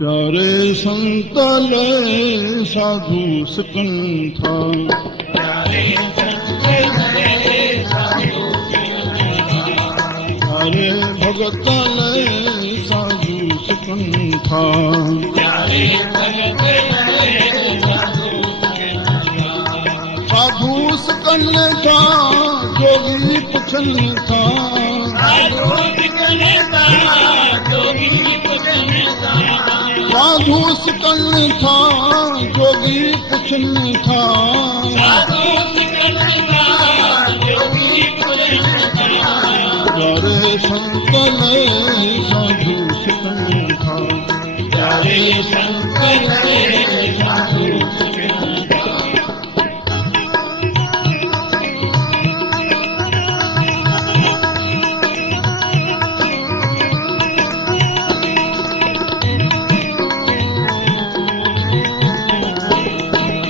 प्यारे संतले साधु सिकन था, प्यारे भगतले साधु सिकन था, साधु सिकन था जोगी पुछन था, साधु सिकन था जोगी पुछन था, प्यारे संतले साधु सिकन था, प्यारे संतले साधु सिकन था।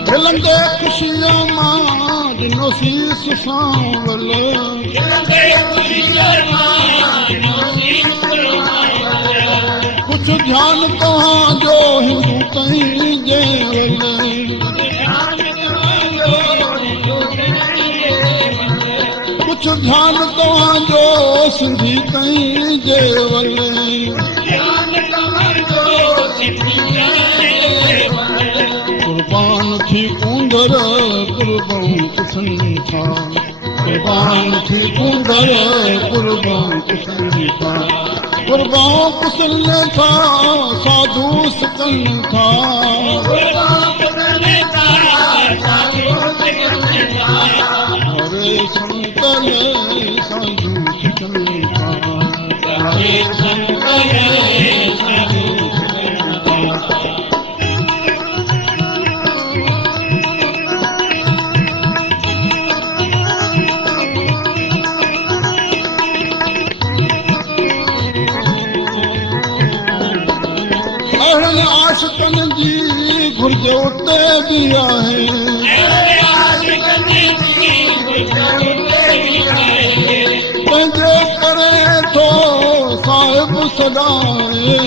खिलंदे खुशियां मां दिनो शीस सांवल, कुछ ध्यान तव्हां जो हिंदू कहीं जेवल, कुछ ध्यान तव्हां जो सिंधी कहीं जेवल, कुर्बान थी कुंदर कुर्बान कुसन था, कुर्बान थी कुंदर कुर्बान कुसन था, कुर्बान कुसन था साधु सिकन था, हरे संतले साधु सिकन था, हरे संतले साधु सिकन था। आशिकन जी घुर्ज उते भी आहे, पंहिंजे करे थो साहिब सदाए,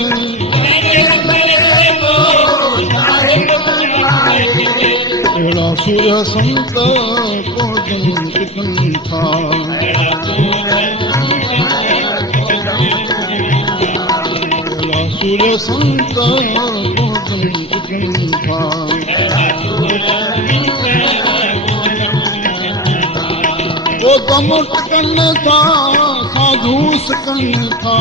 अहिड़ा सूर्य संत कोजन सिकन था, सूर्य संत कोजन सिकन था, वो दम टिकन था साधु सिकन था,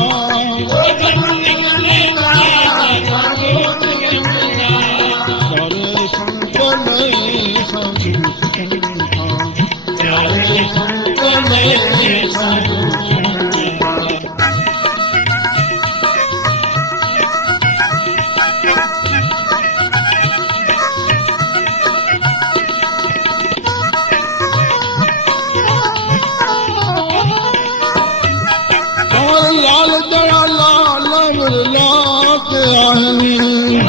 सारे संतले साधु सिकन था, सारे संतले साधु सिकन था। लाल दया लाल विरला के आहिनि,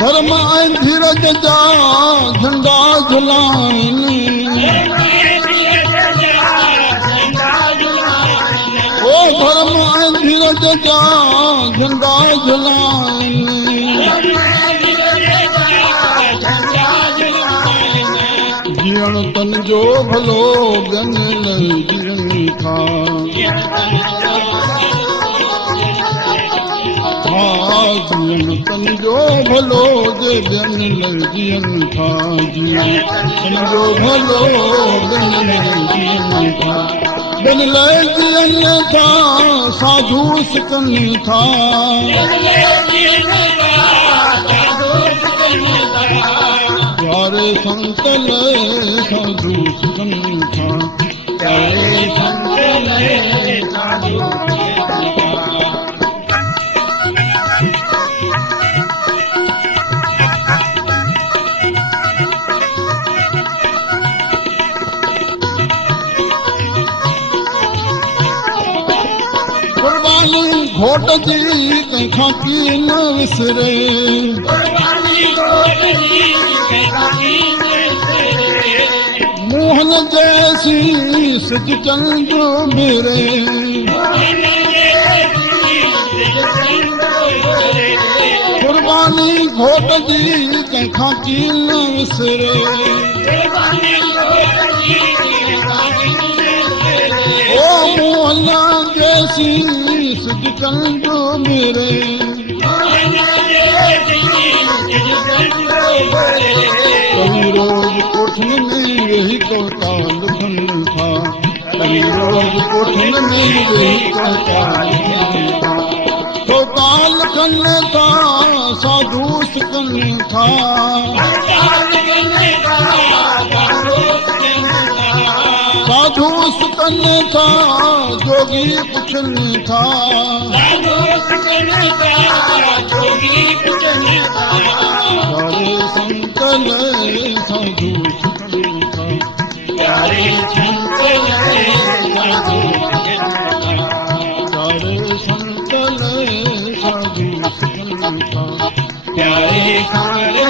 धर्म ऐं धीरज जा झंडा झुलाइनि, ओ धर्म ऐं धीरज जा झंडा झुलाइनि, जीअण तन जो भलो गन जीअन था, जीअण तन जो भलो जे जन जीअन था, जीअण तन जो भलो गन जीअन था, गन जीअन था साधु सिकन था, प्यारे संतले साधु सिकन था, प्यारे संतले साधु सिकन था। कुर्बानी घोट जी कंहिंखां की न विसरे, मोहन जैसी सिज चंद मेरे कुर्बानी घोट जी कंहिंखां की न विसरे ओ मोहन जैसी सिज चंद मेरे कभी रोज कोठन में यही तो ताल बन था कभी रोज कोठन में यही तो ताल खन था साधु कन था साधु कन था जोगी पुछन था सारे संकल साधु कन था सारे संकल साधु प्यारे सारे